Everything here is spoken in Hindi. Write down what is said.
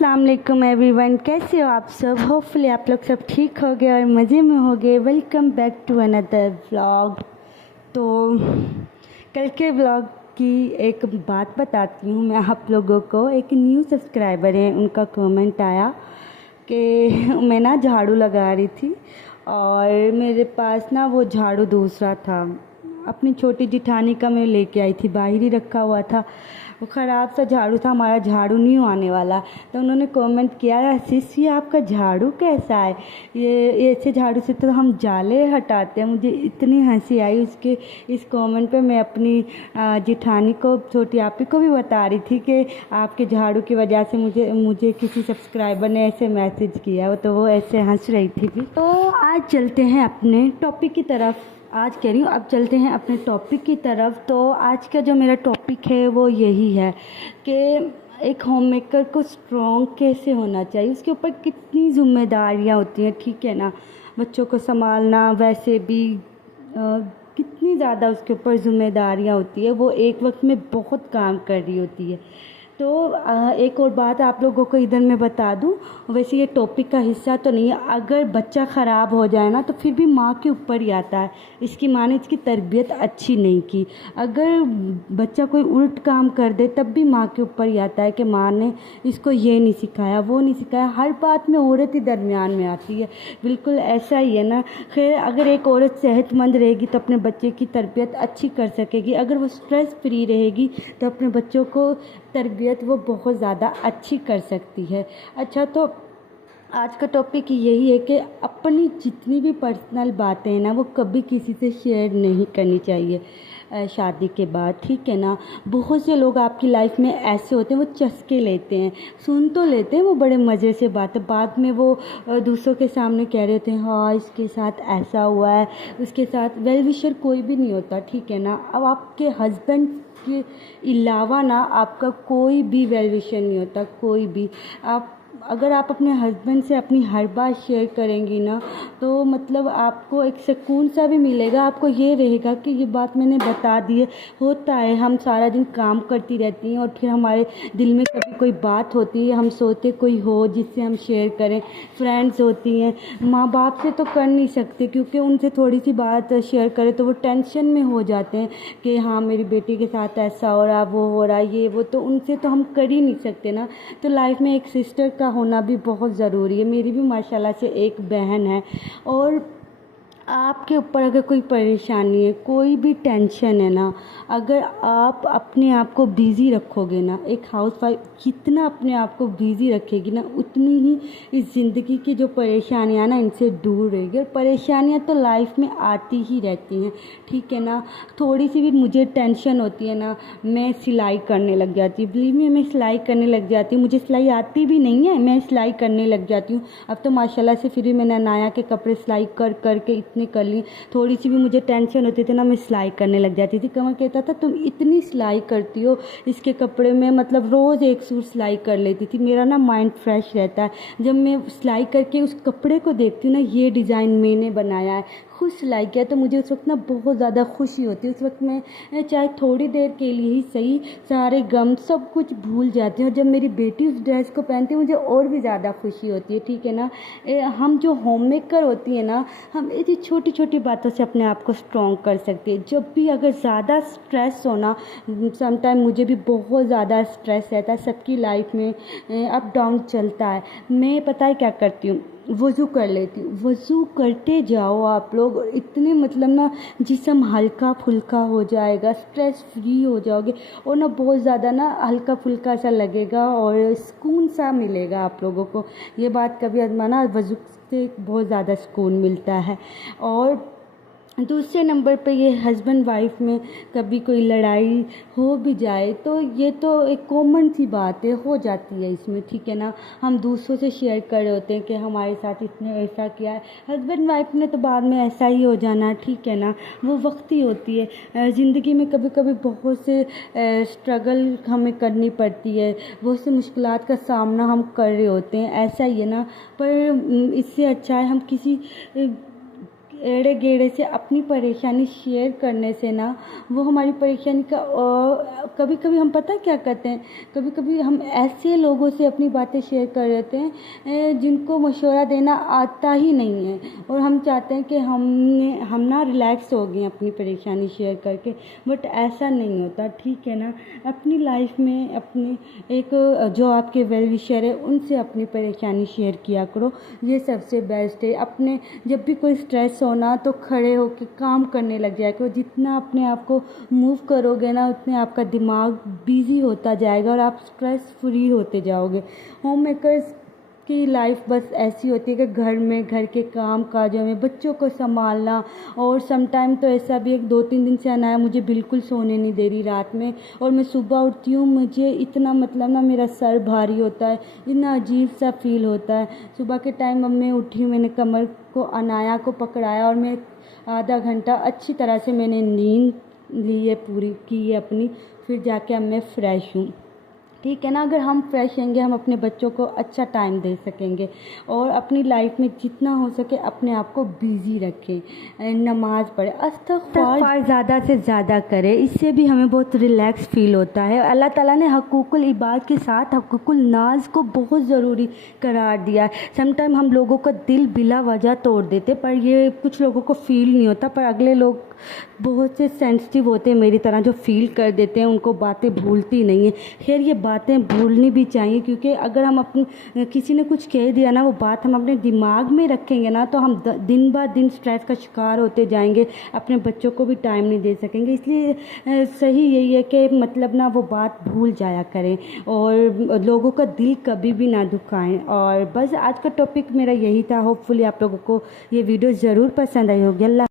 अस्सलाम वालेकुम एवरीवन, कैसे हो आप सब। होपफुली आप लोग सब ठीक होगे और मज़े में होगे। Welcome back to another vlog. तो कल के व्लॉग की एक बात बताती हूँ मैं आप लोगों को। एक न्यू सब्सक्राइबर है, उनका कमेंट आया कि मैं ना झाड़ू लगा रही थी और मेरे पास ना वो झाड़ू दूसरा था, अपनी छोटी जिठानी का मैं लेके आई थी, बाहर ही रखा हुआ था। वो ख़राब सा झाड़ू था, हमारा झाड़ू नहीं आने वाला। तो उन्होंने कमेंट किया, सिस ये आपका झाड़ू कैसा है, ये ऐसे झाड़ू से तो हम जाले हटाते हैं। मुझे इतनी हंसी आई उसके इस कमेंट पे। मैं अपनी जिठानी को, छोटी आपी को भी बता रही थी कि आपके झाड़ू की वजह से मुझे किसी सब्सक्राइबर ने ऐसे मैसेज किया, तो वो ऐसे हंस रही थी भी। तो आज चलते हैं अपने टॉपिक की तरफ। आज कह रही हूँ अब चलते हैं अपने टॉपिक की तरफ। तो आज का जो मेरा टॉपिक है वो यही है कि एक होम मेकर को स्ट्रॉन्ग कैसे होना चाहिए, उसके ऊपर कितनी जिम्मेदारियाँ होती हैं, ठीक है ना। बच्चों को संभालना, वैसे भी कितनी ज़्यादा उसके ऊपर जिम्मेदारियाँ होती है। वो एक वक्त में बहुत काम कर रही होती है। तो एक और बात आप लोगों को इधर मैं बता दूं, वैसे ये टॉपिक का हिस्सा तो नहीं है। अगर बच्चा ख़राब हो जाए ना तो फिर भी माँ के ऊपर ही आता है, इसकी माँ ने इसकी तरबियत अच्छी नहीं की। अगर बच्चा कोई उल्ट काम कर दे तब भी माँ के ऊपर ही आता है कि माँ ने इसको ये नहीं सिखाया, वो नहीं सिखाया। हर बात में औरत ही दरमियान में आती है, बिल्कुल ऐसा ही है ना। खैर, अगर एक औरत सेहतमंद रहेगी तो अपने बच्चे की तरबियत अच्छी कर सकेगी। अगर वो स्ट्रेस फ्री रहेगी तो अपने बच्चों को तरबियत वो बहुत ज़्यादा अच्छी कर सकती है। अच्छा, तो आज का टॉपिक यही है कि अपनी जितनी भी पर्सनल बातें हैं ना वो कभी किसी से शेयर नहीं करनी चाहिए शादी के बाद, ठीक है ना। बहुत से लोग आपकी लाइफ में ऐसे होते हैं, वो चस्के लेते हैं, सुन तो लेते हैं वो बड़े मज़े से बातें, बाद में वो दूसरों के सामने कह रहे होते हैं हाँ इसके साथ ऐसा हुआ है, उसके साथ। वेल विशर कोई भी नहीं होता, ठीक है ना। अब आपके हस्बैंड के अलावा ना आपका कोई भी वेल विशर नहीं होता, कोई भी। अगर आप अपने हस्बैंड से अपनी हर बात शेयर करेंगी ना तो मतलब आपको एक सुकून सा भी मिलेगा। आपको ये रहेगा कि ये बात मैंने बता दी है। होता है हम सारा दिन काम करती रहती हैं और फिर हमारे दिल में कभी कोई बात होती है, हम सोचते कोई हो जिससे हम शेयर करें। फ्रेंड्स होती हैं, माँ बाप से तो कर नहीं सकते क्योंकि उनसे थोड़ी सी बात शेयर करें तो वो टेंशन में हो जाते हैं कि हाँ मेरी बेटी के साथ ऐसा हो रहा, वो हो रहा, ये वो, तो उनसे तो हम कर ही नहीं सकते ना। तो लाइफ में एक सिस्टर का होना भी बहुत ज़रूरी है। मेरी भी माशाल्लाह से एक बहन है और आपके ऊपर अगर कोई परेशानी है, कोई भी टेंशन है ना, अगर आप अपने आप को बिज़ी रखोगे ना, एक हाउसवाइफ जितना अपने आप को बिज़ी रखेगी ना उतनी ही इस ज़िंदगी की जो परेशानियाँ ना इनसे दूर रहेगी। और परेशानियाँ तो लाइफ में आती ही रहती हैं, ठीक है ना। थोड़ी सी भी मुझे टेंशन होती है ना, मैं सिलाई करने लग जाती हूँ। बिलीव मी, मैं सिलाई करने लग जाती हूँ। मुझे सिलाई आती भी नहीं है, मैं सिलाई करने लग जाती हूँ। अब तो माशाल्लाह से फिर भी मैंने नाया के कपड़े सिलाई कर करके इतने कर ली। थोड़ी सी भी मुझे टेंशन होती थी ना, मैं सिलाई करने लग जाती थी। कमर कहता था तुम इतनी सिलाई करती हो इसके कपड़े में, मतलब रोज़ एक सूट सिलाई कर लेती थी। मेरा ना माइंड फ्रेश रहता है जब मैं सिलाई करके उस कपड़े को देखती हूँ ना, ये डिज़ाइन मैंने बनाया है, खुद सिलाई किया, तो मुझे उस वक्त ना बहुत ज़्यादा खुशी होती है। उस वक्त मैं चाहे थोड़ी देर के लिए ही सही सारे गम सब कुछ भूल जाती हूँ। जब मेरी बेटी उस ड्रेस को पहनती है मुझे और भी ज़्यादा खुशी होती है, ठीक है ना। हम जो होम मेकर होती है ना, हम ऐसी छोटी छोटी बातों से अपने आप को स्ट्रॉन्ग कर सकते हैं। जब भी अगर ज़्यादा स्ट्रेस होना, समटाइम मुझे भी बहुत ज़्यादा स्ट्रेस रहता है, सबकी लाइफ में अप डाउन चलता है। मैं पता है क्या करती हूँ, वज़ू कर लेती हूँ। वज़ू करते जाओ आप लोग, इतने मतलब ना जिस्म हल्का फुल्का हो जाएगा, स्ट्रेस फ्री हो जाओगे और ना बहुत ज़्यादा ना हल्का फुल्का सा लगेगा और सुकून सा मिलेगा आप लोगों को। ये बात कभी आजमाना, वज़ू से बहुत ज़्यादा सुकून मिलता है। और दूसरे नंबर पे ये हस्बैंड वाइफ में कभी कोई लड़ाई हो भी जाए तो ये तो एक कॉमन सी बात है, हो जाती है इसमें, ठीक है ना। हम दूसरों से शेयर कर रहे होते हैं कि हमारे साथ इसने ऐसा किया है, हस्बैंड वाइफ ने तो बाद में ऐसा ही हो जाना, ठीक है ना। वो वक्त ही होती है। ज़िंदगी में कभी कभी बहुत से स्ट्रगल हमें करनी पड़ती है, बहुत से मुश्किलात का सामना हम कर रहे होते हैं, ऐसा ही है ना। पर इससे अच्छा है हम किसी एड़े गेड़े से अपनी परेशानी शेयर करने से ना वो हमारी परेशानी का कभी कभी हम पता क्या करते हैं, कभी कभी हम ऐसे लोगों से अपनी बातें शेयर कर देते हैं जिनको मशवरा देना आता ही नहीं है, और हम चाहते हैं कि हम ना रिलैक्स हो गए अपनी परेशानी शेयर करके, बट ऐसा नहीं होता। ठीक है ना, अपनी लाइफ में अपने एक जो आपके वेल विशर है उनसे अपनी परेशानी शेयर किया करो, ये सबसे बेस्ट है। अपने जब भी कोई स्ट्रेस होना तो खड़े होकर काम करने लग जाया करो, जितना अपने आप को मूव करोगे ना उतने आपका दिमाग बिजी होता जाएगा और आप स्ट्रेस फ्री होते जाओगे। होम मेकर्स की लाइफ बस ऐसी होती है कि घर में घर के काम काजों में बच्चों को संभालना, और समटाइम तो ऐसा भी 1-2-3 दिन से अनाया मुझे बिल्कुल सोने नहीं दे रही रात में, और मैं सुबह उठती हूँ मुझे इतना मतलब ना मेरा सर भारी होता है, इतना अजीब सा फील होता है। सुबह के टाइम अब मैं उठी हूँ, मैंने कमर को अनाया को पकड़ाया और मैं आधा घंटा अच्छी तरह से मैंने नींद ली है, पूरी की है अपनी, फिर जाके अब मैं फ्रेश हूँ। ठीक है ना, अगर हम फ्रेश रहेंगे हम अपने बच्चों को अच्छा टाइम दे सकेंगे, और अपनी लाइफ में जितना हो सके अपने आप को बिज़ी रखें, नमाज़ पढ़े, इस्तिग़फ़ार ज़्यादा से ज़्यादा करें, इससे भी हमें बहुत रिलैक्स फील होता है। अल्लाह ताला ने हक़ूक़ुल इबाद के साथ हक़ूक़ुल नाज़ को बहुत ज़रूरी करार दिया है। समटाइम हम लोगों का दिल बिला वजह तोड़ देते, पर ये कुछ लोगों को फ़ील नहीं होता, पर अगले लोग बहुत से सेंसिटिव होते हैं मेरी तरह, जो फील कर देते हैं, उनको बातें भूलती नहीं है। खैर ये बातें भूलनी भी चाहिए, क्योंकि अगर हम अपने किसी ने कुछ कह दिया ना, वो बात हम अपने दिमाग में रखेंगे ना तो हम दिन ब दिन स्ट्रेस का शिकार होते जाएंगे, अपने बच्चों को भी टाइम नहीं दे सकेंगे। इसलिए सही यही है कि मतलब ना वो बात भूल जाया करें और लोगों का दिल कभी भी ना दुखाएं। और बस आज का टॉपिक मेरा यही था। होपफुली आप लोगों को ये वीडियो ज़रूर पसंद आई होगी। अल्लाह